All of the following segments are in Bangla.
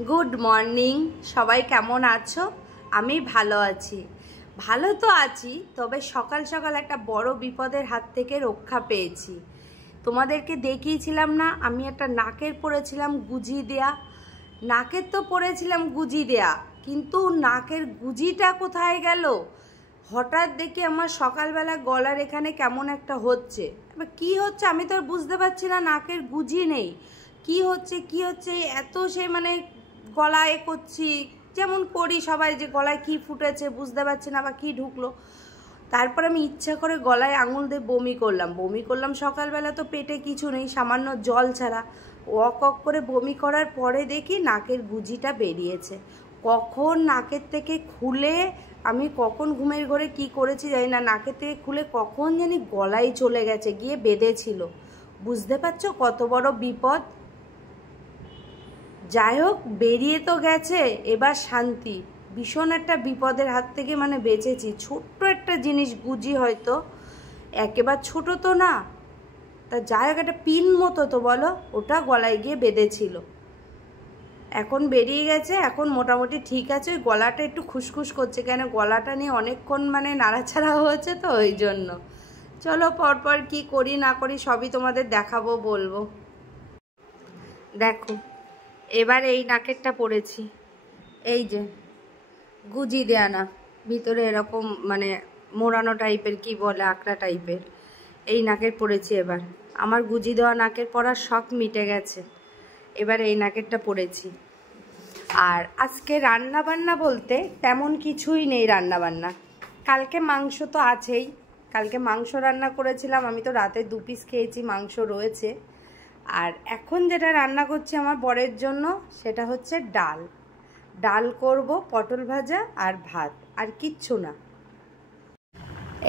গুড মর্নিং, সবাই কেমন আছো? আমি ভালো আছি। ভালো তো আছি, তবে সকাল সকাল একটা বড় বিপদের হাত থেকে রক্ষা পেয়েছি। তোমাদেরকে দেখিয়েছিলাম না, আমি একটা নাকের পরেছিলাম গুজি দেয়া। নাকের তো পরেছিলাম গুজি দেয়া, কিন্তু নাকের গুজিটা কোথায় গেল? হঠাৎ দেখি আমার সকালবেলা গলার এখানে কেমন একটা হচ্ছে। এবার কী হচ্ছে আমি তো আর বুঝতে পারছি না, নাকের গুজি নেই। কি হচ্ছে এত সে মানে গলায় করছি, যেমন করি সবাই, যে গলায় কি ফুটেছে বুঝতে পারছি না বা কি ঢুকলো। তারপর আমি ইচ্ছা করে গলায় আঙুল দিয়ে বমি করলাম সকালবেলা। তো পেটে কিছু নেই, সামান্য জল ছাড়া। ওয়াক করে বমি করার পরে দেখি নাকের গুজিটা বেরিয়েছে। কখন নাকের থেকে খুলে, আমি কখন ঘুমের ঘরে কি করেছি জানি না, নাকের থেকে খুলে কখন জানি গলায় চলে গেছে, গিয়ে বেঁধেছিল। বুঝতে পারছো কত বড় বিপদ? যাই হোক, বেরিয়ে তো গেছে, এবার শান্তি। ভীষণ একটা বিপদের হাত থেকে মানে বেঁচেছি। ছোট্ট একটা জিনিস, গুজি হয়তো একেবারে ছোট তো না, তা যাই হোক একটা পিন মতো তো বলো, ওটা গলায় গিয়ে বেঁধেছিল। এখন বেরিয়ে গেছে, এখন মোটামুটি ঠিক আছে। গলাটা একটু খুসখুস করছে, কেন গলাটা নিয়ে অনেকক্ষণ মানে নাড়াচাড়া হয়েছে তো ওই জন্য। চলো পরপর কি করি না করি সবই তোমাদের দেখাবো, বলবো। দেখো এবার এই নাকেরটা পরেছি, এই যে গুজি দেয়া না, ভিতরে এরকম মানে মোড়ানো টাইপের, কি বলে আকড়া টাইপের, এই নাকের পরেছি। এবার আমার গুজি দেওয়া নাকের পরার শখ মিটে গেছে, এবার এই নাকেরটা পরেছি। আর আজকে রান্না বান্না বলতে তেমন কিছুই নেই। রান্না বান্না কালকে মাংস তো আছেই, কালকে মাংস রান্না করেছিলাম, আমি তো রাতে 2 পিস খেয়েছি, মাংস রয়েছে। আর এখন যেটা রান্না করছি আমার বরের জন্য, সেটা হচ্ছে ডাল করব, পটল ভাজা আর ভাত, আর কিচ্ছু না।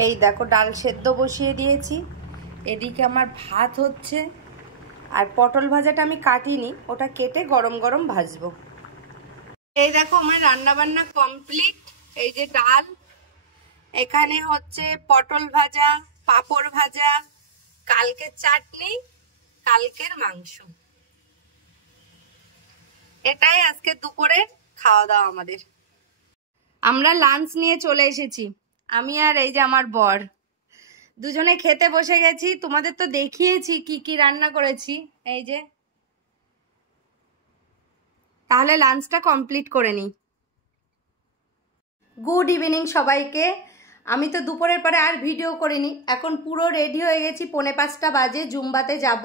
এই দেখো ডাল সেদ্ধ বসিয়ে দিয়েছি, এদিকে আমার ভাত হচ্ছে, আর পটল ভাজাটা আমি কাটিনি, ওটা কেটে গরম গরম ভাজবো। এই দেখো আমার রান্না বান্না কমপ্লিট। এই যে ডাল, এখানে হচ্ছে পটল ভাজা, পাঁপড় ভাজা, কালকের চাটনি, কালকের মাংস। এটাই আজকে দুপুরের খাওয়া দাওয়া আমাদের। আমরা লাঞ্চ নিয়ে চলে এসেছি, আমি আর এই যে আমার বর, দুজনে খেতে বসে গেছি। তোমাদের তো দেখিয়েছি কি কি রান্না করেছি, এই যে। তাহলে লাঞ্চটা কমপ্লিট করে নিই। গুড ইভিনিং সবাইকে। আমি তো দুপুরের পরে আর ভিডিও করিনি, এখন পুরো রেডি হয়ে গেছি, 4:45 বাজে, জুম্বাতে যাব।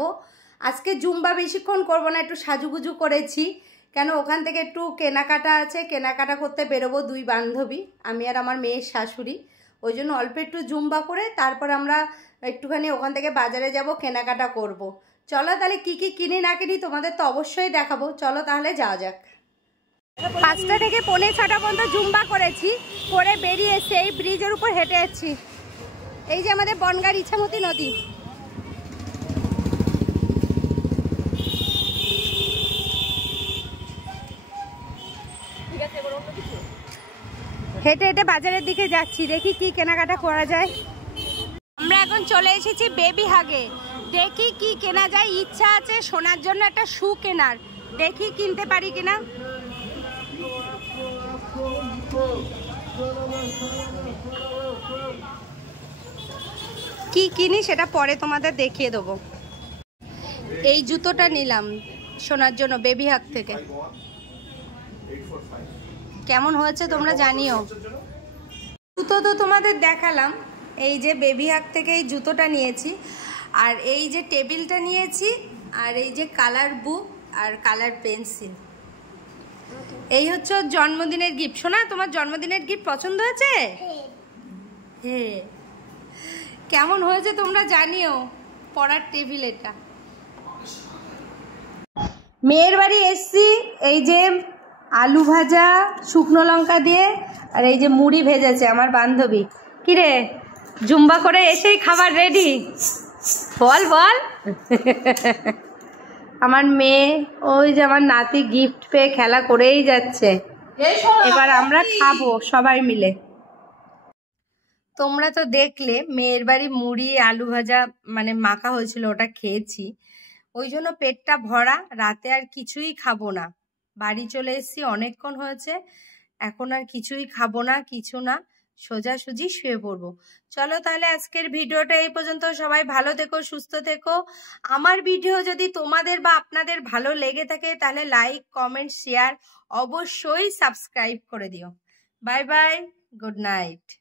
আজকে জুম্বা বেশিক্ষণ করব না, একটু সাজুগুজু করেছি, কেন ওখান থেকে একটু কেনাকাটা আছে, কেনাকাটা করতে বেরোবো 2 বান্ধবী, আমি আর আমার মেয়ের শাশুড়ি। ওই জন্য অল্প একটু জুম্বা করে তারপর আমরা একটুখানি ওখান থেকে বাজারে যাব, কেনাকাটা করব। চলো তাহলে কি কি কিনি না কিনি তোমাদের তো অবশ্যই দেখাবো। চলো তাহলে যাওয়া যাক। 5টা থেকে 5:45 পর্যন্ত জুম্বা করেছি, করে বেরিয়ে এসে এই ব্রিজের উপর হেঁটে যাচ্ছি। এই যে আমাদের বনগাঁর ইছামতি নদী। হেঁটে হেঁটে বাজারের দিকে যাচ্ছি, দেখি কি কেনাকাটা করা যায়। আমরা এখন চলে এসেছি বেবি হাগে, দেখি কি কেনা যায়। ইচ্ছা আছে সোনার জন্য একটা শু কেনার, দেখি কিনতে পারি কিনা। কি কিনি সেটা পরে তোমাদের দেখিয়ে দেবো। এই জুতোটা নিলাম সোনার জন্য বেবি হাগ থেকে, কেমন হয়েছে তোমরা জানিও। জুতো তো তোমাদের দেখালাম, এই যে বেবি হাগ থেকে এই জুতোটা নিয়েছি, আর এই যে টেবিলটা নিয়েছি, আর এই যে কালার বুক আর কালার পেন্সিল। এই হচ্ছে জন্মদিনের গিফট। শোনা, তোমার জন্মদিনের গিফট পছন্দ হয়েছে? হ্যাঁ, কেমন হয়েছে তোমরা জানিও। পড়ার টেবিল এটা। মেয়ের বাড়ি এসছি, এই যে আলু ভাজা শুকনো লঙ্কা দিয়ে, আর এই যে মুড়ি ভেজেছে আমার বান্ধবী। কিরে, জুম্বা করে এসেই খাবার রেডি? বল বল। আমার মেয়ে, ওই যে আমার নাতি গিফট পেয়ে খেলা করেই যাচ্ছে। এবার আমরা খাবো সবাই মিলে। তোমরা তো দেখলে মেয়ের বাড়ি মুড়ি আলু ভাজা মানে মাখা হয়েছিল, ওটা খেয়েছি, ওই জন্য পেটটা ভরা, রাতে আর কিছুই খাবো না। বাড়ি চলে এসেছি, অনেকক্ষণ হয়েছে, এখন আর কিছুই খাবো না, কিছু না, সোজাসুজি শুয়ে পড়বো। চলো তাহলে আজকের ভিডিওটা এই পর্যন্ত। সবাই ভালো থেকো, সুস্থ থেকো। আমার ভিডিও যদি তোমাদের বা আপনাদের ভালো লেগে থাকে তাহলে লাইক, কমেন্ট, শেয়ার, অবশ্যই সাবস্ক্রাইব করে দিও। Bye bye, good night.